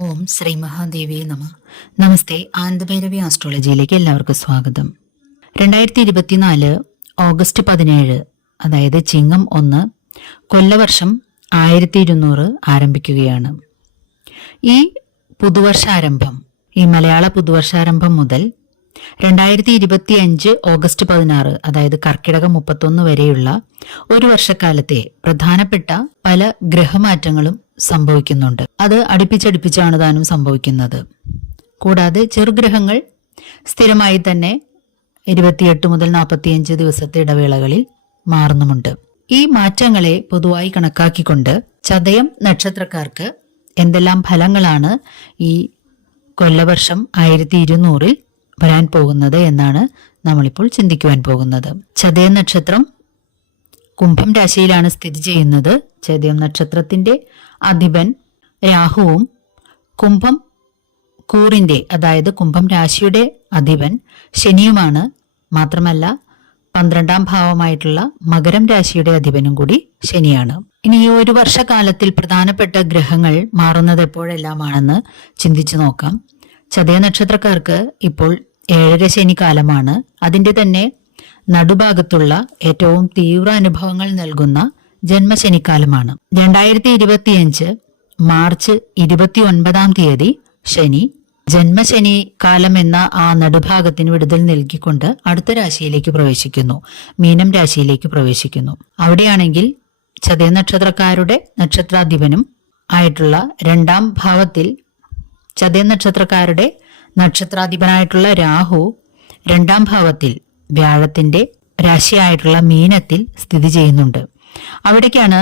ഓം ശ്രീ മഹാദേവി നമ. നമസ്തേ ആനന്ദഭൈരവി ആസ്ട്രോളജിയിലേക്ക് എല്ലാവർക്കും സ്വാഗതം. രണ്ടായിരത്തി ഇരുപത്തിനാല് ഓഗസ്റ്റ് പതിനേഴ് അതായത് ചിങ്ങം ഒന്ന് കൊല്ലവർഷം ആയിരത്തി ഇരുന്നൂറ് ആരംഭിക്കുകയാണ്. ഈ പുതുവർഷാരംഭം ഈ മലയാള പുതുവർഷാരംഭം മുതൽ രണ്ടായിരത്തി ഇരുപത്തി അഞ്ച് ഓഗസ്റ്റ് പതിനാറ് അതായത് കർക്കിടകം മുപ്പത്തൊന്ന് വരെയുള്ള ഒരു വർഷക്കാലത്തെ പ്രധാനപ്പെട്ട പല ഗ്രഹമാറ്റങ്ങളും സംഭവിക്കുന്നുണ്ട്. അത് അടുപ്പിച്ചടുപ്പിച്ചാണ് താനും സംഭവിക്കുന്നത്. കൂടാതെ ചെറുഗ്രഹങ്ങൾ സ്ഥിരമായി തന്നെ ഇരുപത്തിയെട്ട് മുതൽ നാൽപ്പത്തിയഞ്ച് ദിവസത്തെ ഇടവേളകളിൽ മാറുന്നുമുണ്ട്. ഈ മാറ്റങ്ങളെ പൊതുവായി കണക്കാക്കിക്കൊണ്ട് ചതയം നക്ഷത്രക്കാർക്ക് എന്തെല്ലാം ഫലങ്ങളാണ് ഈ കൊല്ലവർഷം ആയിരത്തി ഇരുന്നൂറിൽ വരാൻ പോകുന്നത് എന്നാണ് നമ്മളിപ്പോൾ ചിന്തിക്കുവാൻ പോകുന്നത്. ചതയ നക്ഷത്രം കുംഭം രാശിയിലാണ് സ്ഥിതി ചെയ്യുന്നത്. ചതയം നക്ഷത്രത്തിന്റെ അധിപൻ രാഹുവും കുംഭം കൂറിന്റെ അതായത് കുംഭം രാശിയുടെ അധിപൻ ശനിയുമാണ്. മാത്രമല്ല പന്ത്രണ്ടാം ഭാവമായിട്ടുള്ള മകരം രാശിയുടെ അധിപനും കൂടി ശനിയാണ്. ഇനി ഈ ഒരു വർഷകാലത്തിൽ പ്രധാനപ്പെട്ട ഗ്രഹങ്ങൾ മാറുന്നത് എപ്പോഴെല്ലാമാണെന്ന് ചിന്തിച്ചു നോക്കാം. ചതയ നക്ഷത്രക്കാർക്ക് ഇപ്പോൾ ഏഴര ശനി കാലമാണ്. അതിന്റെ തന്നെ നടുഭാഗത്തുള്ള ഏറ്റവും തീവ്ര അനുഭവങ്ങൾ നൽകുന്ന ജന്മശനിക്കാലമാണ്. രണ്ടായിരത്തി ഇരുപത്തിയഞ്ച് മാർച്ച് ഇരുപത്തി ഒൻപതാം തീയതി ശനി ജന്മശനി കാലം എന്ന ആ നടുഭാഗത്തിന് വിടുതൽ നൽകിക്കൊണ്ട് അടുത്ത രാശിയിലേക്ക് പ്രവേശിക്കുന്നു. മീനം രാശിയിലേക്ക് പ്രവേശിക്കുന്നു. അവിടെയാണെങ്കിൽ ചതയ നക്ഷത്രക്കാരുടെ നക്ഷത്രാധിപനും ആയിട്ടുള്ള രണ്ടാം ഭാവത്തിൽ ചതയ നക്ഷത്രക്കാരുടെ നക്ഷത്രാധിപനായിട്ടുള്ള രാഹു രണ്ടാം ഭാവത്തിൽ വ്യാഴത്തിന്റെ രാശിയായിട്ടുള്ള മീനത്തിൽ സ്ഥിതി ചെയ്യുന്നുണ്ട്. അവിടേക്കാണ്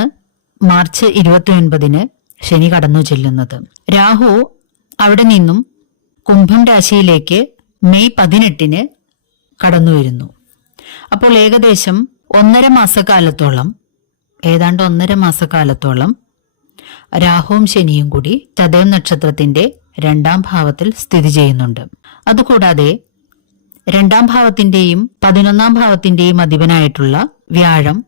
മാർച്ച് ഇരുപത്തി ഒൻപതിന് ശനി കടന്നു ചെല്ലുന്നത്. രാഹു അവിടെ നിന്നും കുംഭം രാശിയിലേക്ക് മെയ് പതിനെട്ടിന് കടന്നു വരുന്നു. അപ്പോൾ ഏകദേശം ഒന്നര മാസക്കാലത്തോളം ഏതാണ്ട് ഒന്നര മാസക്കാലത്തോളം രാഹുവും ശനിയും കൂടി ചതയം നക്ഷത്രത്തിന്റെ രണ്ടാം ഭാവത്തിൽ സ്ഥിതി ചെയ്യുന്നുണ്ട്. അതുകൂടാതെ രണ്ടാം ഭാവത്തിന്റെയും പതിനൊന്നാം ഭാവത്തിന്റെയും അധിപനായിട്ടുള്ള വ്യാഴം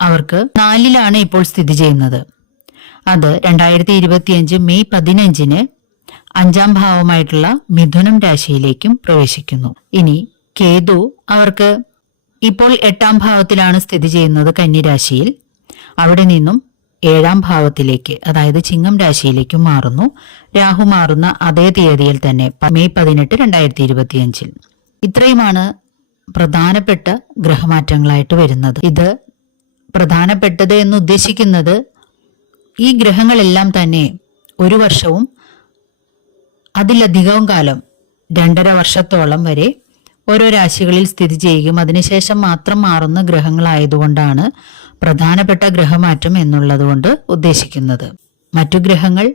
അവർക്ക് നാലിലാണ് ഇപ്പോൾ സ്ഥിതി ചെയ്യുന്നത്. അത് രണ്ടായിരത്തി ഇരുപത്തിയഞ്ച് മെയ് പതിനഞ്ചിന് അഞ്ചാം ഭാവമായിട്ടുള്ള മിഥുനം രാശിയിലേക്കും പ്രവേശിക്കുന്നു. ഇനി കേതു അവർക്ക് ഇപ്പോൾ എട്ടാം ഭാവത്തിലാണ് സ്ഥിതി ചെയ്യുന്നത് കന്നിരാശിയിൽ അവിടെ നിന്നും ഏഴാം ഭാവത്തിലേക്ക് അതായത് ചിങ്ങം രാശിയിലേക്കും മാറുന്നു. രാഹു മാറുന്ന അതേ തീയതിയിൽ തന്നെ മെയ് പതിനെട്ട് രണ്ടായിരത്തി ഇരുപത്തിയഞ്ചിൽ ഇത്രയുമാണ് പ്രധാനപ്പെട്ട ഗ്രഹമാറ്റങ്ങളായിട്ട് വരുന്നത്. ഇത് പ്രധാനപ്പെട്ടത് എന്ന് ഉദ്ദേശിക്കുന്നത് ഈ ഗ്രഹങ്ങളെല്ലാം തന്നെ ഒരു വർഷവും അതിലധികവും കാലം രണ്ടര വർഷത്തോളം വരെ ഓരോ രാശികളിൽ സ്ഥിതി ചെയ്യുകയും അതിനുശേഷം മാത്രം മാറുന്ന ഗ്രഹങ്ങളായതുകൊണ്ടാണ് പ്രധാനപ്പെട്ട ഗ്രഹമാറ്റം എന്നുള്ളതുകൊണ്ട് ഉദ്ദേശിക്കുന്നത്. മറ്റു ഗ്രഹങ്ങൾ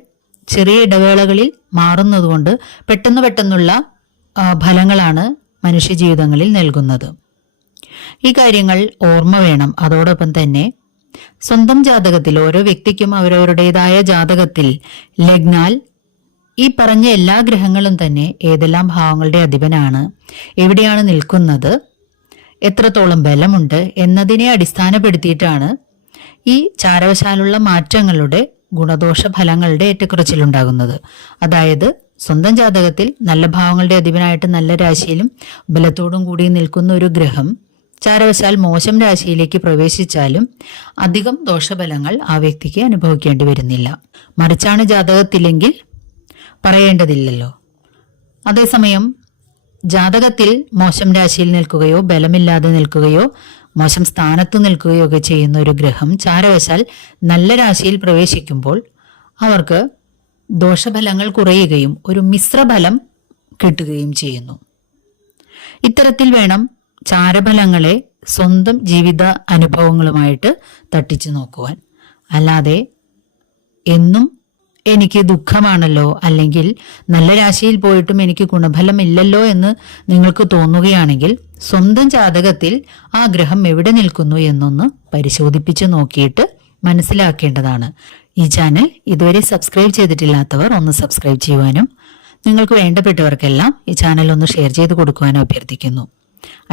ചെറിയ ഇടവേളകളിൽ മാറുന്നതുകൊണ്ട് പെട്ടെന്ന് പെട്ടെന്നുള്ള ഫലങ്ങളാണ് മനുഷ്യജീവിതങ്ങളിൽ നൽകുന്നത്. ഈ കാര്യങ്ങൾ ഓർമ്മ വേണം. അതോടൊപ്പം തന്നെ സ്വന്തം ജാതകത്തിൽ ഓരോ വ്യക്തിക്കും അവരവരുടേതായ ജാതകത്തിൽ ലഗ്നാൽ ഈ പറഞ്ഞ എല്ലാ ഗ്രഹങ്ങളും തന്നെ ഏതെല്ലാം ഭാവങ്ങളുടെ അധിപനാണ്? എവിടെയാണ് നിൽക്കുന്നത്? എത്രത്തോളം ബലമുണ്ട്? എന്നതിനെ അടിസ്ഥാനപ്പെടുത്തിയിട്ടാണ് ഈ ചാരവശാലുള്ള മാറ്റങ്ങളുടെ ഗുണദോഷ ഫലങ്ങളുടെ ഏറ്റക്കുറച്ചിലുണ്ടാകുന്നത്. അതായത് സ്വന്തം ജാതകത്തിൽ നല്ല ഭാവങ്ങളുടെ അധിപനായിട്ട് നല്ല രാശിയിലും ബലത്തോടും കൂടി നിൽക്കുന്ന ഒരു ഗ്രഹം ചാരവശാൽ മോശം രാശിയിലേക്ക് പ്രവേശിച്ചാലും അധികം ദോഷഫലങ്ങൾ ആ വ്യക്തിക്ക് അനുഭവിക്കേണ്ടി വരുന്നില്ല. മറിച്ചാണ് ജാതകത്തിലെങ്കിൽ പറയേണ്ടതില്ലല്ലോ. അതേസമയം ജാതകത്തിൽ മോശം രാശിയിൽ നിൽക്കുകയോ ബലമില്ലാതെ നിൽക്കുകയോ മോശം സ്ഥാനത്ത് നിൽക്കുകയോ ഒക്കെ ചെയ്യുന്ന ഒരു ഗ്രഹം ചാരവശാൽ നല്ല രാശിയിൽ പ്രവേശിക്കുമ്പോൾ അവർക്ക് ദോഷഫലങ്ങൾ കുറയുകയും ഒരു മിശ്രഫലം കിട്ടുകയും ചെയ്യുന്നു. ഇത്തരത്തിൽ വേണം ചാരഫലങ്ങളെ സ്വന്തം ജീവിത അനുഭവങ്ങളുമായിട്ട് തട്ടിച്ചു നോക്കുവാൻ. അല്ലാതെ എന്നും എനിക്ക് ദുഃഖമാണല്ലോ അല്ലെങ്കിൽ നല്ല രാശിയിൽ പോയിട്ടും എനിക്ക് ഗുണഫലം ഇല്ലല്ലോ എന്ന് നിങ്ങൾക്ക് തോന്നുകയാണെങ്കിൽ സ്വന്തം ജാതകത്തിൽ ആ ഗ്രഹം എവിടെ നിൽക്കുന്നു എന്നൊന്ന് പരിശോധിപ്പിച്ച് നോക്കിയിട്ട് മനസ്സിലാക്കേണ്ടതാണ്. ഈ ചാനൽ ഇതുവരെ സബ്സ്ക്രൈബ് ചെയ്തിട്ടില്ലാത്തവർ ഒന്ന് സബ്സ്ക്രൈബ് ചെയ്യുവാനും നിങ്ങൾക്ക് വേണ്ടപ്പെട്ടവർക്കെല്ലാം ഈ ചാനൽ ഒന്ന് ഷെയർ ചെയ്ത് കൊടുക്കുവാനും അഭ്യർത്ഥിക്കുന്നു.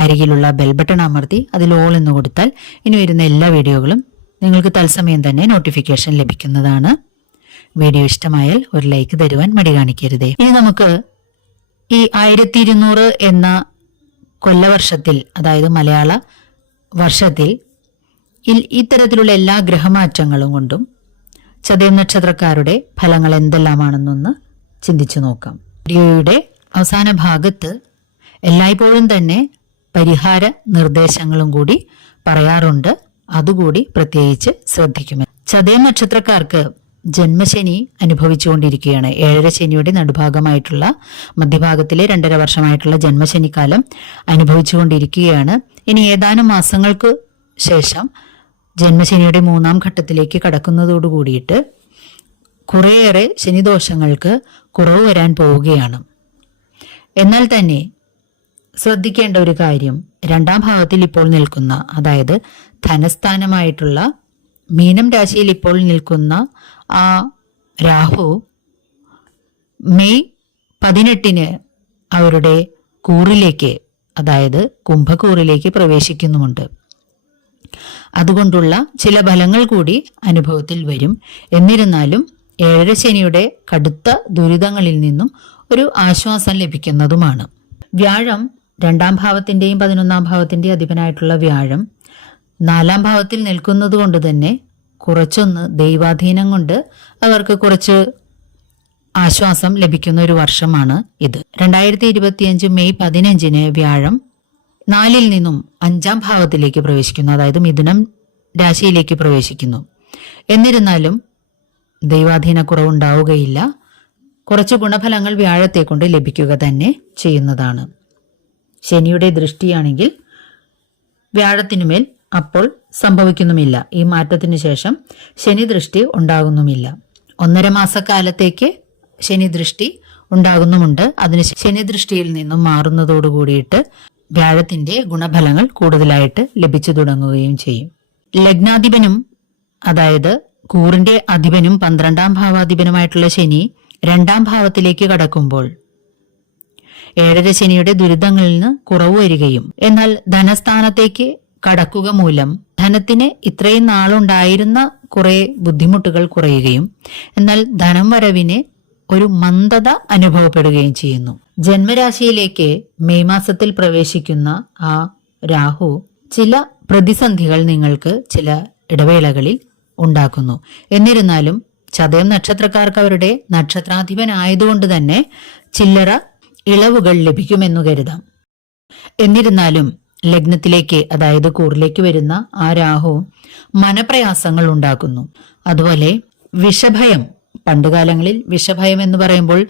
അരികിലുള്ള ബെൽ ബട്ടൺ അമർത്തി അതിൽ ഓൾ എന്ന് കൊടുത്താൽ ഇനി വരുന്ന എല്ലാ വീഡിയോകളും നിങ്ങൾക്ക് തത്സമയം തന്നെ നോട്ടിഫിക്കേഷൻ ലഭിക്കുന്നതാണ്. വീഡിയോ ഇഷ്ടമായാൽ ഒരു ലൈക്ക് തരുവാൻ മടി കാണിക്കരുതേ. ഇനി നമുക്ക് ഈ ആയിരത്തി ഇരുന്നൂറ് എന്ന കൊല്ലവർഷത്തിൽ അതായത് മലയാള വർഷത്തിൽ ഇത്തരത്തിലുള്ള എല്ലാ ഗ്രഹമാറ്റങ്ങളും കൊണ്ടും ചതയം നക്ഷത്രക്കാരുടെ ഫലങ്ങൾ എന്തെല്ലാമാണെന്നൊന്ന് ചിന്തിച്ചു നോക്കാം. വീഡിയോയുടെ അവസാന ഭാഗത്ത് എല്ലായ്പ്പോഴും തന്നെ പരിഹാര നിർദ്ദേശങ്ങളും കൂടി പറയാറുണ്ട്. അതുകൂടി പ്രത്യേകിച്ച് ശ്രദ്ധിക്കുമെന്ന്. ചതയം നക്ഷത്രക്കാർക്ക് ജന്മശനി അനുഭവിച്ചുകൊണ്ടിരിക്കുകയാണ്. ഏഴര ശനിയുടെ നടുഭാഗമായിട്ടുള്ള മധ്യഭാഗത്തിലെ രണ്ടര വർഷമായിട്ടുള്ള ജന്മശനിക്കാലം അനുഭവിച്ചുകൊണ്ടിരിക്കുകയാണ്. ഇനി ഏതാനും മാസങ്ങൾക്ക് ശേഷം ജന്മശനിയുടെ മൂന്നാം ഘട്ടത്തിലേക്ക് കടക്കുന്നതോടു കൂടിയിട്ട് കുറേയേറെ ശനിദോഷങ്ങൾക്ക് കുറവ് വരാൻ പോവുകയാണ്. എന്നാൽ തന്നെ ശ്രദ്ധിക്കേണ്ട ഒരു കാര്യം രണ്ടാം ഭാഗത്തിൽ ഇപ്പോൾ നിൽക്കുന്ന അതായത് ധനസ്ഥാനമായിട്ടുള്ള മീനം രാശിയിൽ ഇപ്പോൾ നിൽക്കുന്ന ആ രാഹു മെയ് പതിനെട്ടിന് അവരുടെ കൂറിലേക്ക് അതായത് കുംഭക്കൂറിലേക്ക് പ്രവേശിക്കുന്നുമുണ്ട്. അതുകൊണ്ടുള്ള ചില ഫലങ്ങൾ കൂടി അനുഭവത്തിൽ വരും. എന്നിരുന്നാലും ഏഴര ശനിയുടെ കടുത്ത ദുരിതങ്ങളിൽ നിന്നും ഒരു ആശ്വാസം ലഭിക്കുന്നതുമാണ്. വ്യാഴം രണ്ടാം ഭാവത്തിന്റെയും പതിനൊന്നാം ഭാവത്തിന്റെയും അധിപനായിട്ടുള്ള വ്യാഴം നാലാം ഭാവത്തിൽ നിൽക്കുന്നത് കൊണ്ട് തന്നെ കുറച്ചൊന്ന് ദൈവാധീനം കൊണ്ട് അവർക്ക് കുറച്ച് ആശ്വാസം ലഭിക്കുന്ന ഒരു വർഷമാണ് ഇത്. രണ്ടായിരത്തി ഇരുപത്തിയഞ്ച് മെയ് പതിനഞ്ചിന് വ്യാഴം നാലിൽ നിന്നും അഞ്ചാം ഭാവത്തിലേക്ക് പ്രവേശിക്കുന്നു. അതായത് മിഥുനം രാശിയിലേക്ക് പ്രവേശിക്കുന്നു. എന്നിരുന്നാലും ദൈവാധീന ദൈവാധീനക്കുറവുണ്ടാവുകയില്ല. കുറച്ച് ഗുണഫലങ്ങൾ വ്യാഴത്തെ കൊണ്ട് ലഭിക്കുക തന്നെ ചെയ്യുന്നതാണ്. ശനിയുടെ ദൃഷ്ടിയാണെങ്കിൽ വ്യാഴത്തിനുമേൽ അപ്പോൾ സംഭവിക്കുന്നുമില്ല. ഈ മാറ്റത്തിന് ശേഷം ശനി ദൃഷ്ടി ഉണ്ടാകുന്നുമില്ല. ഒന്നര മാസക്കാലത്തേക്ക് ശനി ദൃഷ്ടി ഉണ്ടാകുന്നുമുണ്ട്. അതിന് ശനി ദൃഷ്ടിയിൽ നിന്നും മാറുന്നതോടു കൂടിയിട്ട് വ്യാഴത്തിന്റെ ഗുണഫലങ്ങൾ കൂടുതലായിട്ട് ലഭിച്ചു തുടങ്ങുകയും ചെയ്യും. ലഗ്നാധിപനും അതായത് കൂറിന്റെ അധിപനും പന്ത്രണ്ടാം ഭാവാധിപനുമായിട്ടുള്ള ശനി രണ്ടാം ഭാവത്തിലേക്ക് കടക്കുമ്പോൾ ഏഴര ശനിയുടെ ദുരിതങ്ങളിൽ നിന്ന് കുറവ് വരികയും എന്നാൽ ധനസ്ഥാനത്തേക്ക് കടക്കുക മൂലം ധനത്തിന് ഇത്രയും നാളുണ്ടായിരുന്ന കുറെ ബുദ്ധിമുട്ടുകൾ കുറയുകയും എന്നാൽ ധനം വരവിന് ഒരു മന്ദത അനുഭവപ്പെടുകയും ചെയ്യുന്നു. ജന്മരാശിയിലേക്ക് മെയ് മാസത്തിൽ പ്രവേശിക്കുന്ന ആ രാഹു ചില പ്രതിസന്ധികൾ നിങ്ങൾക്ക് ചില ഇടവേളകളിൽ ഉണ്ടാക്കുന്നു. എന്നിരുന്നാലും ചതയം നക്ഷത്രക്കാർക്ക് അവരുടെ നക്ഷത്രാധിപൻ ആയതുകൊണ്ട് തന്നെ ചില്ലറ ഇളവുകൾ ലഭിക്കുമെന്നു കരുതാം. എന്നിരുന്നാലും ലഗ്നത്തിലേക്ക് അതായത് കൂറിലേക്ക് വരുന്ന ആ രാഹു മനപ്രയാസങ്ങൾ ഉണ്ടാക്കുന്നു. അതുപോലെ വിഷഭയം പണ്ടുകാലങ്ങളിൽ വിഷഭയം എന്ന് പറയുമ്പോൾ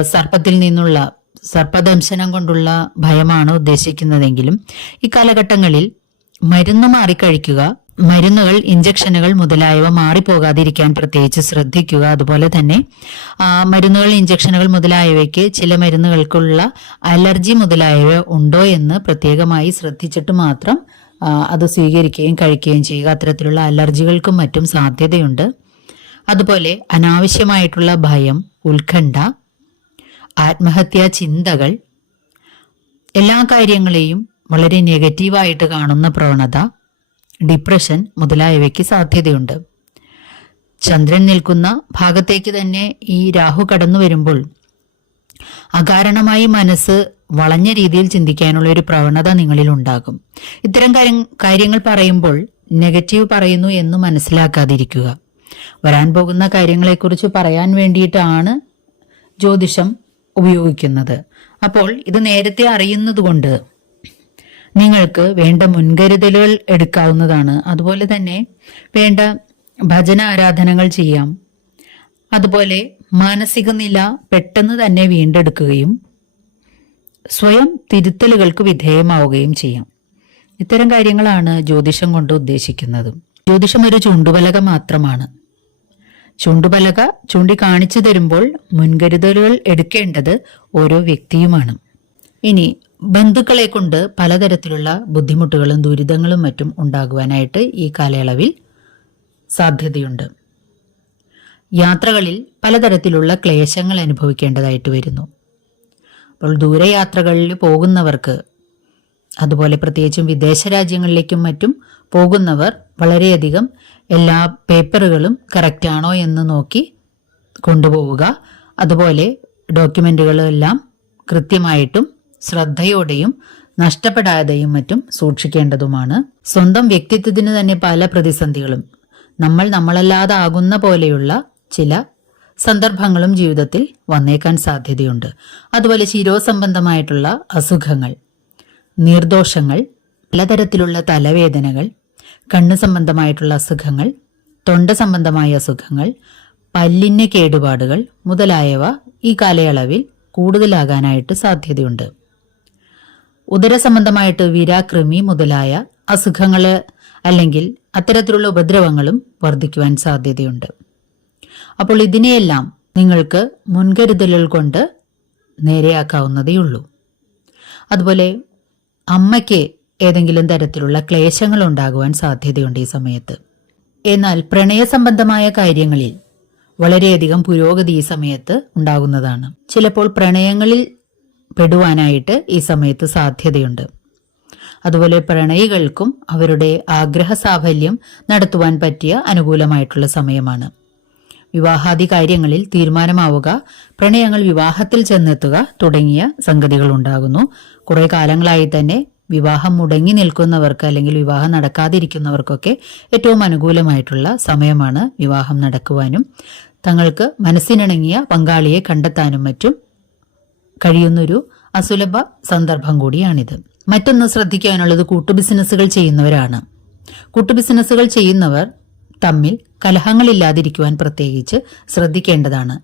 സർപ്പത്തിൽ നിന്നുള്ള സർപ്പദംശനം കൊണ്ടുള്ള ഭയമാണ് ഉദ്ദേശിക്കുന്നതെങ്കിലും ഈ കാലഘട്ടങ്ങളിൽ മരുന്ന് മാറിക്കഴിക്കുക മരുന്നുകൾ ഇഞ്ചക്ഷനുകൾ മുതലായവ മാറിപ്പോകാതിരിക്കാൻ പ്രത്യേകിച്ച് ശ്രദ്ധിക്കുക. അതുപോലെ തന്നെ മരുന്നുകൾ ഇഞ്ചക്ഷനുകൾ മുതലായവയ്ക്ക് ചില മരുന്നുകൾക്കുള്ള അലർജി മുതലായവ ഉണ്ടോ എന്ന് പ്രത്യേകമായി ശ്രദ്ധിച്ചിട്ട് മാത്രം അത് സ്വീകരിക്കുകയും കഴിക്കുകയും ചെയ്യുക. അത്തരത്തിലുള്ള അലർജികൾക്കും മറ്റും സാധ്യതയുണ്ട്. അതുപോലെ അനാവശ്യമായിട്ടുള്ള ഭയം ഉത്കണ്ഠ ആത്മഹത്യാ ചിന്തകൾ എല്ലാ കാര്യങ്ങളെയും വളരെ നെഗറ്റീവായിട്ട് കാണുന്ന പ്രവണത ഡിപ്രഷൻ മുതലായവയ്ക്ക് സാധ്യതയുണ്ട്. ചന്ദ്രൻ നിൽക്കുന്ന ഭാഗത്തേക്ക് തന്നെ ഈ രാഹു കടന്നു വരുമ്പോൾ അകാരണമായി മനസ്സ് വളഞ്ഞ രീതിയിൽ ചിന്തിക്കാനുള്ള ഒരു പ്രവണത നിങ്ങളിൽ ഉണ്ടാകും. ഇത്തരം കാര്യ കാര്യങ്ങൾ പറയുമ്പോൾ നെഗറ്റീവ് പറയുന്നു എന്ന് മനസ്സിലാക്കാതിരിക്കുക. വരാൻ പോകുന്ന കാര്യങ്ങളെക്കുറിച്ച് പറയാൻ വേണ്ടിയിട്ടാണ് ജ്യോതിഷം ഉപയോഗിക്കുന്നത്. അപ്പോൾ ഇത് നേരത്തെ അറിയുന്നതുകൊണ്ട് നിങ്ങൾക്ക് വേണ്ട മുൻകരുതലുകൾ എടുക്കാവുന്നതാണ്. അതുപോലെ തന്നെ വേണ്ട ഭജന ആരാധനകൾ ചെയ്യാം. അതുപോലെ മാനസിക നില പെട്ടെന്ന് തന്നെ വീണ്ടെടുക്കുകയും സ്വയം തിരുത്തലുകൾക്ക് വിധേയമാവുകയും ചെയ്യാം. ഇത്തരം കാര്യങ്ങളാണ് ജ്യോതിഷം കൊണ്ട് ഉദ്ദേശിക്കുന്നത്. ജ്യോതിഷം ഒരു ചൂണ്ടുപലക മാത്രമാണ്. ചൂണ്ടുപലക ചൂണ്ടിക്കാണിച്ചു തരുമ്പോൾ മുൻകരുതലുകൾ എടുക്കേണ്ടത് ഓരോ വ്യക്തിയുമാണ്. ഇനി ബന്ധുക്കളെ കൊണ്ട് പലതരത്തിലുള്ള ബുദ്ധിമുട്ടുകളും ദുരിതങ്ങളും മറ്റും ഉണ്ടാകുവാനായിട്ട് ഈ കാലയളവിൽ സാധ്യതയുണ്ട്. യാത്രകളിൽ പലതരത്തിലുള്ള ക്ലേശങ്ങൾ അനുഭവിക്കേണ്ടതായിട്ട് വരുന്നു. അപ്പോൾ ദൂരയാത്രകളിൽ പോകുന്നവർക്ക് അതുപോലെ പ്രത്യേകിച്ചും വിദേശ രാജ്യങ്ങളിലേക്കും മറ്റും പോകുന്നവർ വളരെയധികം എല്ലാ പേപ്പറുകളും കറക്റ്റാണോ എന്ന് നോക്കി കൊണ്ടുപോവുക അതുപോലെ ഡോക്യുമെന്റുകളെല്ലാം കൃത്യമായിട്ടും ശ്രദ്ധയോടെയും നഷ്ടപ്പെടാതെയും മറ്റും സൂക്ഷിക്കേണ്ടതുമാണ്. സ്വന്തം വ്യക്തിത്വത്തിന് തന്നെ പല പ്രതിസന്ധികളും നമ്മൾ നമ്മളല്ലാതെ ആകുന്ന പോലെയുള്ള ചില സന്ദർഭങ്ങളും ജീവിതത്തിൽ വന്നേക്കാൻ സാധ്യതയുണ്ട്. അതുപോലെ ശിരോസംബന്ധമായിട്ടുള്ള അസുഖങ്ങൾ നിർദോഷങ്ങൾ പലതരത്തിലുള്ള തലവേദനകൾ കണ്ണ് സംബന്ധമായിട്ടുള്ള അസുഖങ്ങൾ തൊണ്ട സംബന്ധമായ അസുഖങ്ങൾ പല്ലിന് കേടുപാടുകൾ മുതലായവ ഈ കാലയളവിൽ കൂടുതലാകാനായിട്ട് സാധ്യതയുണ്ട്. ഉദര സംബന്ധമായിട്ട് വിരാകൃമി മുതലായ അസുഖങ്ങൾ അല്ലെങ്കിൽ അത്തരത്തിലുള്ള ഉപദ്രവങ്ങളും വർദ്ധിക്കുവാൻ സാധ്യതയുണ്ട്. അപ്പോൾ ഇതിനെയെല്ലാം നിങ്ങൾക്ക് മുൻകരുതലുകൾ കൊണ്ട് നേരെയാക്കാവുന്നതേയുള്ളൂ അതുപോലെ അമ്മയ്ക്ക് ഏതെങ്കിലും തരത്തിലുള്ള ക്ലേശങ്ങൾ ഉണ്ടാകുവാൻ സാധ്യതയുണ്ട് ഈ സമയത്ത്. എന്നാൽ പ്രണയ സംബന്ധമായ കാര്യങ്ങളിൽ വളരെയധികം പുരോഗതി ഈ സമയത്ത് ഉണ്ടാകുന്നതാണ്. ചിലപ്പോൾ പ്രണയങ്ങളിൽ പെടുവാനായിട്ട് ഈ സമയത്ത് സാധ്യതയുണ്ട്. അതുപോലെ പ്രണയികൾക്കും അവരുടെ ആഗ്രഹ സാഫല്യം നടത്തുവാൻ പറ്റിയ അനുകൂലമായിട്ടുള്ള സമയമാണ്. വിവാഹാദി കാര്യങ്ങളിൽ തീരുമാനമാവുക പ്രണയങ്ങൾ വിവാഹത്തിൽ ചെന്നെത്തുക തുടങ്ങിയ സംഗതികൾ ഉണ്ടാകുന്നു. കുറെ കാലങ്ങളായി തന്നെ വിവാഹം മുടങ്ങി നിൽക്കുന്നവർക്ക് അല്ലെങ്കിൽ വിവാഹം നടക്കാതിരിക്കുന്നവർക്കൊക്കെ ഏറ്റവും അനുകൂലമായിട്ടുള്ള സമയമാണ് വിവാഹം നടക്കുവാനും തങ്ങൾക്ക് മനസ്സിനിണങ്ങിയ പങ്കാളിയെ കണ്ടെത്താനും മറ്റും കഴിയുന്നൊരു അസുലഭ സന്ദർഭം കൂടിയാണിത്. മറ്റൊന്ന് ശ്രദ്ധിക്കാനുള്ളത് കൂട്ടു ബിസിനസ്സുകൾ ചെയ്യുന്നവരാണ്. കൂട്ടു ബിസിനസ്സുകൾ ചെയ്യുന്നവർ തമ്മിൽ കലഹങ്ങളില്ലാതിരിക്കുവാൻ പ്രത്യേകിച്ച് ശ്രദ്ധിക്കേണ്ടതാണ്.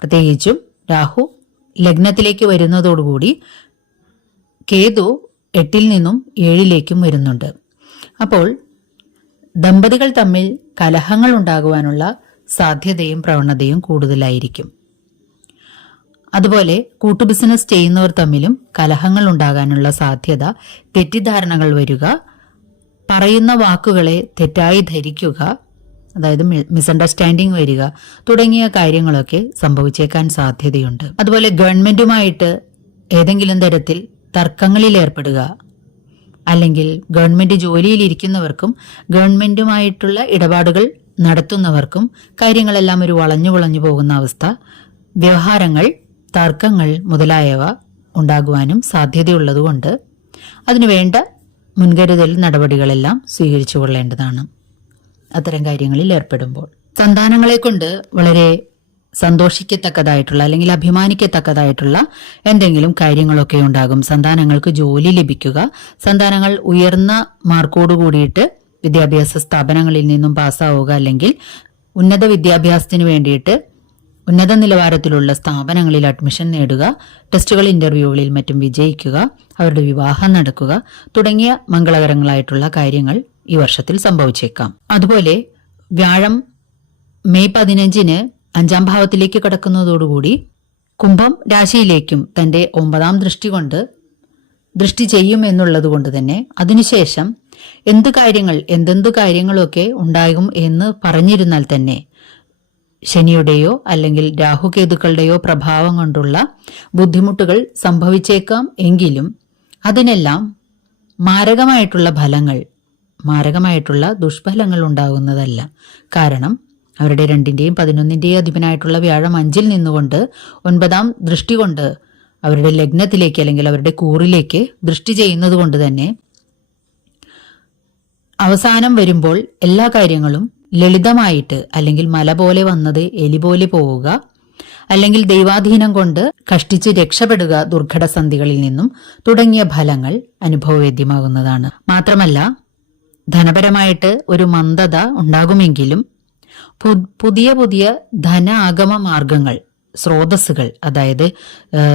പ്രത്യേകിച്ചും രാഹു ലഗ്നത്തിലേക്ക് വരുന്നതോടുകൂടി കേതു എട്ടിൽ നിന്നും ഏഴിലേക്കും വരുന്നുണ്ട്. അപ്പോൾ ദമ്പതികൾ തമ്മിൽ കലഹങ്ങൾ ഉണ്ടാകുവാനുള്ള സാധ്യതയും പ്രവണതയും കൂടുതലായിരിക്കും. അതുപോലെ കൂട്ടു ബിസിനസ് ചെയ്യുന്നവർ തമ്മിലും കലഹങ്ങൾ ഉണ്ടാകാനുള്ള സാധ്യത തെറ്റിദ്ധാരണകൾ വരിക പറയുന്ന വാക്കുകളെ തെറ്റായി ധരിക്കുക അതായത് മിസ്അണ്ടർസ്റ്റാൻഡിങ് വരിക തുടങ്ങിയ കാര്യങ്ങളൊക്കെ സംഭവിച്ചേക്കാൻ സാധ്യതയുണ്ട്. അതുപോലെ ഗവൺമെന്റുമായിട്ട് ഏതെങ്കിലും തരത്തിൽ തർക്കങ്ങളിൽ ഏർപ്പെടുക അല്ലെങ്കിൽ ഗവൺമെന്റ് ജോലിയിലിരിക്കുന്നവർക്കും ഗവൺമെന്റുമായിട്ടുള്ള ഇടപാടുകൾ നടത്തുന്നവർക്കും കാര്യങ്ങളെല്ലാം ഒരു വളഞ്ഞു വളഞ്ഞു പോകുന്ന അവസ്ഥ വ്യവഹാരങ്ങൾ തർക്കങ്ങൾ മുതലായവ ഉണ്ടാകുവാനും സാധ്യതയുള്ളതുകൊണ്ട് അതിനുവേണ്ട മുൻകരുതൽ നടപടികളെല്ലാം സ്വീകരിച്ചു കൊള്ളേണ്ടതാണ്. അത്തരം കാര്യങ്ങളിൽ ഏർപ്പെടുമ്പോൾ സന്താനങ്ങളെ കൊണ്ട് വളരെ സന്തോഷിക്കത്തക്കതായിട്ടുള്ള അല്ലെങ്കിൽ അഭിമാനിക്കത്തക്കതായിട്ടുള്ള എന്തെങ്കിലും കാര്യങ്ങളൊക്കെ ഉണ്ടാകും. സന്താനങ്ങൾക്ക് ജോലി ലഭിക്കുക. സന്താനങ്ങൾ ഉയർന്ന മാർക്കോട് കൂടിയിട്ട് വിദ്യാഭ്യാസ സ്ഥാപനങ്ങളിൽ നിന്നും പാസ്സാവുക അല്ലെങ്കിൽ ഉന്നത വിദ്യാഭ്യാസത്തിന് വേണ്ടിയിട്ട് ഉന്നത നിലവാരത്തിലുള്ള സ്ഥാപനങ്ങളിൽ അഡ്മിഷൻ നേടുക ടെസ്റ്റുകൾ ഇന്റർവ്യൂകളിൽ മറ്റും വിജയിക്കുക അവരുടെ വിവാഹം നടക്കുക തുടങ്ങിയ മംഗളകരങ്ങളായിട്ടുള്ള കാര്യങ്ങൾ ഈ വർഷത്തിൽ സംഭവിച്ചേക്കാം. അതുപോലെ വ്യാഴം മെയ് പതിനഞ്ചിന് അഞ്ചാം ഭാവത്തിലേക്ക് കടക്കുന്നതോടുകൂടി കുംഭം രാശിയിലേക്കും തന്റെ ഒമ്പതാം ദൃഷ്ടി കൊണ്ട് ദൃഷ്ടി ചെയ്യും എന്നുള്ളത് കൊണ്ട് തന്നെ അതിനുശേഷം എന്ത് കാര്യങ്ങൾ എന്തെന്ത് കാര്യങ്ങളൊക്കെ ഉണ്ടാകും എന്ന് പറഞ്ഞിരുന്നാൽ തന്നെ ശനിയുടെയോ അല്ലെങ്കിൽ രാഹുകേതുക്കളുടെയോ പ്രഭാവം കൊണ്ടുള്ള ബുദ്ധിമുട്ടുകൾ സംഭവിച്ചേക്കാം എങ്കിലും അതിനെല്ലാം മാരകമായിട്ടുള്ള ഫലങ്ങൾ മാരകമായിട്ടുള്ള ദുഷ്ഫലങ്ങൾ ഉണ്ടാകുന്നതല്ല. കാരണം അവരുടെ രണ്ടിന്റെയും പതിനൊന്നിന്റെയും അധിപനായിട്ടുള്ള വ്യാഴം അഞ്ചിൽ നിന്നുകൊണ്ട് ഒൻപതാം ദൃഷ്ടി കൊണ്ട് അവരുടെ ലഗ്നത്തിലേക്ക് അല്ലെങ്കിൽ അവരുടെ കൂറിലേക്ക് ദൃഷ്ടി ചെയ്യുന്നത് കൊണ്ട് തന്നെ അവസാനം വരുമ്പോൾ എല്ലാ കാര്യങ്ങളും ലളിതമായിട്ട് അല്ലെങ്കിൽ മല പോലെ വന്നത് എലി പോലെ പോവുക അല്ലെങ്കിൽ ദൈവാധീനം കൊണ്ട് കഷ്ടിച്ച് രക്ഷപ്പെടുക ദുർഘടസന്ധികളിൽ നിന്നും തുടങ്ങിയ ഫലങ്ങൾ അനുഭവവേദ്യമാകുന്നതാണ്. മാത്രമല്ല ധനപരമായിട്ട് ഒരു മന്ദത ഉണ്ടാകുമെങ്കിലും പുതിയ പുതിയ ധന ആഗമ മാർഗങ്ങൾ സ്രോതസ്സുകൾ അതായത്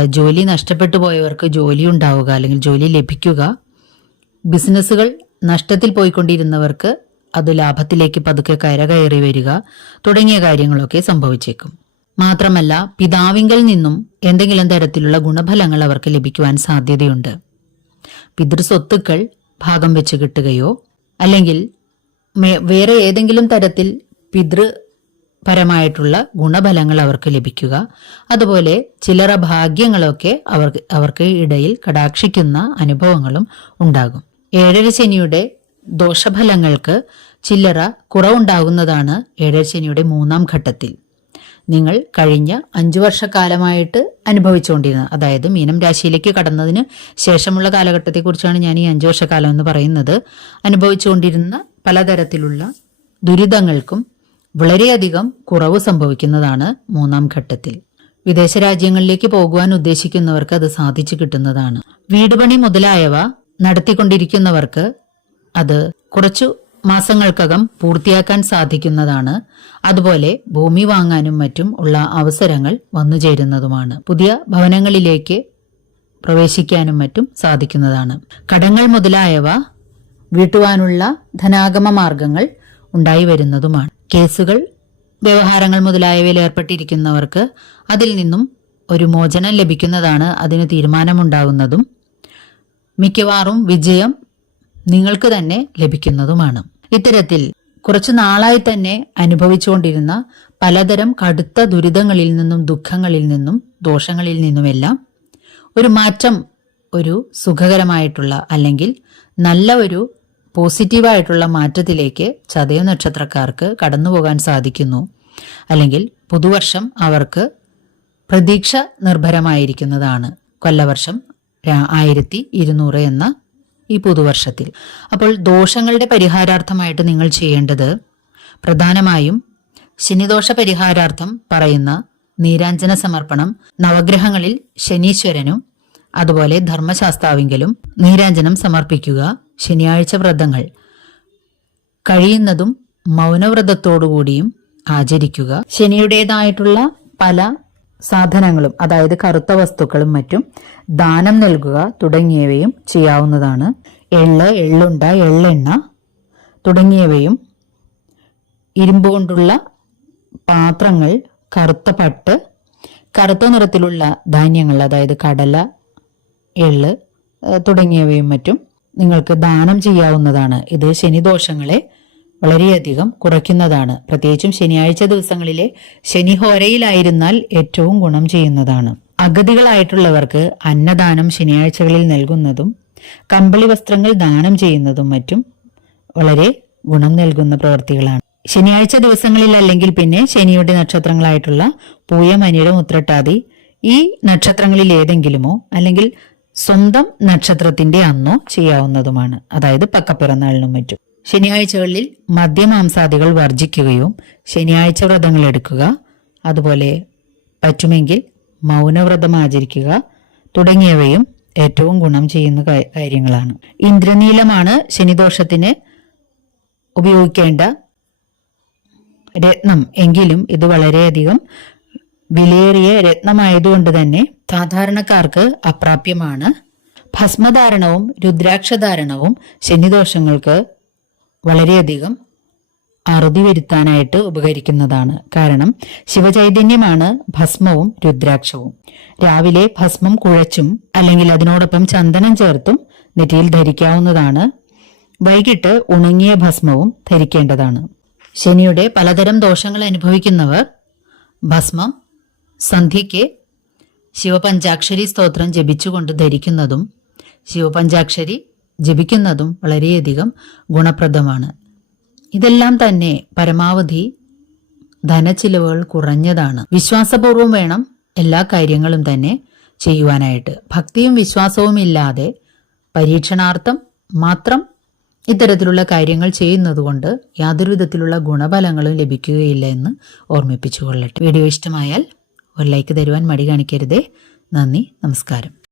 ജോലി നഷ്ടപ്പെട്ടു പോയവർക്ക് ജോലി ഉണ്ടാവുക അല്ലെങ്കിൽ ജോലി ലഭിക്കുക ബിസിനസ്സുകൾ നഷ്ടത്തിൽ പോയിക്കൊണ്ടിരുന്നവർക്ക് അത് ലാഭത്തിലേക്ക് പതുക്കെ കയറി വരിക തുടങ്ങിയ കാര്യങ്ങളൊക്കെ സംഭവിച്ചേക്കും. മാത്രമല്ല പിതാവിങ്കൽ നിന്നും എന്തെങ്കിലും തരത്തിലുള്ള ഗുണഫലങ്ങൾ അവർക്ക് ലഭിക്കുവാൻ സാധ്യതയുണ്ട്. പിതൃസ്വത്തുക്കൾ ഭാഗം വെച്ച് കിട്ടുകയോ അല്ലെങ്കിൽ വേറെ ഏതെങ്കിലും തരത്തിൽ പിതൃപരമായിട്ടുള്ള ഗുണഫലങ്ങൾ അവർക്ക് ലഭിക്കുക അതുപോലെ ചിലറ ഭാഗ്യങ്ങളൊക്കെ അവർക്ക് അവർക്ക് ഇടയിൽ കടാക്ഷിക്കുന്ന അനുഭവങ്ങളും ഉണ്ടാകും. ഏഴര ശനിയുടെ ദോഷഫലങ്ങൾക്ക് ചില്ലറ കുറവുണ്ടാകുന്നതാണ് ഏഴരശനിയുടെ മൂന്നാം ഘട്ടത്തിൽ. നിങ്ങൾ കഴിഞ്ഞ അഞ്ചു വർഷക്കാലമായിട്ട് അനുഭവിച്ചുകൊണ്ടിരുന്നത് അതായത് മീനം രാശിയിലേക്ക് കടന്നതിന് ശേഷമുള്ള കാലഘട്ടത്തെക്കുറിച്ചാണ് ഞാൻ ഈ അഞ്ചു വർഷക്കാലം എന്ന് പറയുന്നത് അനുഭവിച്ചുകൊണ്ടിരുന്ന പലതരത്തിലുള്ള ദുരിതങ്ങൾക്കും വളരെയധികം കുറവ് സംഭവിക്കുന്നതാണ് മൂന്നാം ഘട്ടത്തിൽ. വിദേശ രാജ്യങ്ങളിലേക്ക് പോകുവാൻ ഉദ്ദേശിക്കുന്നവർക്ക് അത് സാധിച്ചു കിട്ടുന്നതാണ്. വീടുപണി മുതലായവ നടത്തിക്കൊണ്ടിരിക്കുന്നവർക്ക് അത് കുറച്ചു മാസങ്ങൾക്കകം പൂർത്തിയാക്കാൻ സാധിക്കുന്നതാണ്. അതുപോലെ ഭൂമി വാങ്ങാനും മറ്റും ഉള്ള അവസരങ്ങൾ വന്നുചേരുന്നതുമാണ് പുതിയ ഭവനങ്ങളിലേക്ക് പ്രവേശിക്കാനും മറ്റും സാധിക്കുന്നതാണ്. കടങ്ങൾ മുതലായവ വീട്ടുവാനുള്ള ധനാഗമ മാർഗങ്ങൾ ഉണ്ടായി വരുന്നതുമാണ്. കേസുകൾ വ്യവഹാരങ്ങൾ മുതലായവയിൽ ഏർപ്പെട്ടിരിക്കുന്നവർക്ക് അതിൽ നിന്നും ഒരു മോചനം ലഭിക്കുന്നതാണ് അതിന് തീരുമാനമുണ്ടാകുന്നതും മിക്കവാറും വിജയം നിങ്ങൾക്ക് തന്നെ ലഭിക്കുന്നതുമാണ്. ഇത്തരത്തിൽ കുറച്ചു നാളായി തന്നെ അനുഭവിച്ചുകൊണ്ടിരുന്ന പലതരം കടുത്ത ദുരിതങ്ങളിൽ നിന്നും ദുഃഖങ്ങളിൽ നിന്നും ദോഷങ്ങളിൽ നിന്നുമെല്ലാം ഒരു മാറ്റം ഒരു സുഖകരമായിട്ടുള്ള അല്ലെങ്കിൽ നല്ല ഒരു പോസിറ്റീവായിട്ടുള്ള മാറ്റത്തിലേക്ക് ചതയ നക്ഷത്രക്കാർക്ക് കടന്നു പോകാൻ സാധിക്കുന്നു. അല്ലെങ്കിൽ പുതുവർഷം അവർക്ക് പ്രതീക്ഷ നിർഭരമായിരിക്കുന്നതാണ്. കൊല്ലവർഷം ആയിരത്തി ഇരുന്നൂറ് എന്ന ഈ പുതുവർഷത്തിൽ. അപ്പോൾ ദോഷങ്ങളുടെ പരിഹാരാർത്ഥമായിട്ട് നിങ്ങൾ ചെയ്യേണ്ടത് പ്രധാനമായും ശനിദോഷ പരിഹാരാർത്ഥം പറയുന്ന നീരാഞ്ജന സമർപ്പണം നവഗ്രഹങ്ങളിൽ ശനീശ്വരനും അതുപോലെ ധർമ്മശാസ്താവിങ്കലും നീരാഞ്ജനം സമർപ്പിക്കുക ശനിയാഴ്ച വ്രതങ്ങൾ. കഴിയുന്നതും മൗനവ്രതത്തോടുകൂടിയും ആചരിക്കുക. ശനിയുടേതായിട്ടുള്ള പല സാധനങ്ങളും അതായത് കറുത്ത വസ്തുക്കളും മറ്റും ദാനം നൽകുക തുടങ്ങിയവയും ചെയ്യാവുന്നതാണ്. എള്ള് എള്ളുണ്ട എള്ളെണ്ണ തുടങ്ങിയവയും ഇരുമ്പ് കൊണ്ടുള്ള പാത്രങ്ങൾ കറുത്ത പട്ട് കറുത്ത നിറത്തിലുള്ള ധാന്യങ്ങൾ അതായത് കടല എള്ള് തുടങ്ങിയവയും മറ്റും നിങ്ങൾക്ക് ദാനം ചെയ്യാവുന്നതാണ്. ഇത് ശനിദോഷങ്ങളെ വളരെയധികം കുറയ്ക്കുന്നതാണ്. പ്രത്യേകിച്ചും ശനിയാഴ്ച ദിവസങ്ങളിലെ ശനിഹോരയിലായിരുന്നാൽ ഏറ്റവും ഗുണം ചെയ്യുന്നതാണ്. അഗതികളായിട്ടുള്ളവർക്ക് അന്നദാനം ശനിയാഴ്ചകളിൽ നൽകുന്നതും കമ്പിളി വസ്ത്രങ്ങൾ ദാനം ചെയ്യുന്നതും മറ്റും വളരെ ഗുണം നൽകുന്ന പ്രവൃത്തികളാണ്. ശനിയാഴ്ച ദിവസങ്ങളിൽ അല്ലെങ്കിൽ പിന്നെ ശനിയുടെ നക്ഷത്രങ്ങളായിട്ടുള്ള പൂയം അനിഴം ഉത്രട്ടാതി ഈ നക്ഷത്രങ്ങളിൽ ഏതെങ്കിലുമോ അല്ലെങ്കിൽ സ്വന്തം നക്ഷത്രത്തിന്റെ അന്നോ ചെയ്യാവുന്നതുമാണ്. അതായത് പക്കപ്പിറന്നാളിനും മറ്റും. ശനിയാഴ്ചകളിൽ മദ്യമാംസാദികൾ വർജിക്കുകയും ശനിയാഴ്ച വ്രതങ്ങൾ എടുക്കുക. അതുപോലെ പറ്റുമെങ്കിൽ മൗനവ്രതം ആചരിക്കുക. തുടങ്ങിയവയും ഏറ്റവും ഗുണം ചെയ്യുന്ന കാര്യങ്ങളാണ്. ഇന്ദ്രനീലമാണ് ശനിദോഷത്തിന് ഉപയോഗിക്കേണ്ട രത്നം. എങ്കിലും ഇത് വളരെയധികം വിലയേറിയ രത്നമായതുകൊണ്ട് തന്നെ സാധാരണക്കാർക്ക് അപ്രാപ്യമാണ്. ഭസ്മധാരണവും രുദ്രാക്ഷധാരണവും ശനിദോഷങ്ങൾക്ക് വളരെയധികം അറുതി വരുത്താനായിട്ട് ഉപകരിക്കുന്നതാണ്. കാരണം ശിവചൈതന്യമാണ് ഭസ്മവും രുദ്രാക്ഷവും. രാവിലെ ഭസ്മം കുഴച്ചും അല്ലെങ്കിൽ അതിനോടൊപ്പം ചന്ദനം ചേർത്തും നെറ്റിയിൽ ധരിക്കാവുന്നതാണ്. വൈകിട്ട് ഉണങ്ങിയ ഭസ്മവും ധരിക്കേണ്ടതാണ്. ശനിയുടെ പലതരം ദോഷങ്ങൾ അനുഭവിക്കുന്നവർ ഭസ്മം സന്ധ്യയ്ക്ക് ശിവപഞ്ചാക്ഷരി സ്തോത്രം ജപിച്ചുകൊണ്ട് ധരിക്കുന്നതും ശിവപഞ്ചാക്ഷരി ജപിക്കുന്നതും വളരെയധികം ഗുണപ്രദമാണ്. ഇതെല്ലാം തന്നെ പരമാവധി ധനച്ചിലവുകൾ കുറഞ്ഞതാണ്. വിശ്വാസപൂർവം വേണം എല്ലാ കാര്യങ്ങളും തന്നെ ചെയ്യുവാനായിട്ട്. ഭക്തിയും വിശ്വാസവും ഇല്ലാതെ പരീക്ഷണാർത്ഥം മാത്രം ഇത്തരത്തിലുള്ള കാര്യങ്ങൾ ചെയ്യുന്നതുകൊണ്ട് യാതൊരു വിധത്തിലുള്ള ഗുണഫലങ്ങളും ലഭിക്കുകയില്ല എന്ന് ഓർമ്മിപ്പിച്ചുകൊള്ളട്ടെ. വീഡിയോ ഇഷ്ടമായാൽ ഒരു ലൈക്ക് തരുവാൻ മടി കാണിക്കരുതേ. നന്ദി നമസ്കാരം.